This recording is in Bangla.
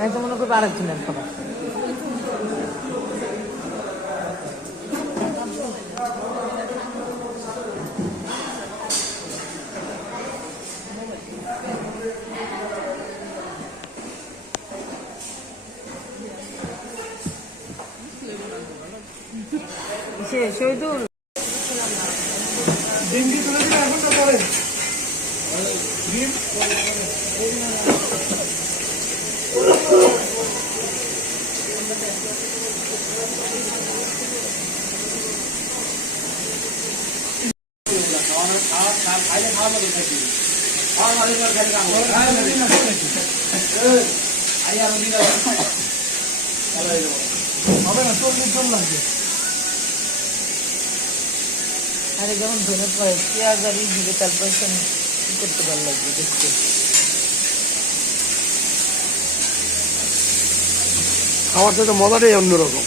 আমি তো মনে করবো আরেকজনের খাবার। শহীদুল ডিম কি তুলে দিলে এখন না পরে? ডিম খাইলে খাওয়া মতো খাইছি খাওয়া ভালো করে খাইলে কাম করে হবে না, 40 জন লাগবে। আরে যেমন ধনে পড়ে পেঁয়াজ আর দিবে, তারপর কি করতে ভালো লাগবে দেখতে। খাবারটা তো মজাটাই অন্যরকম।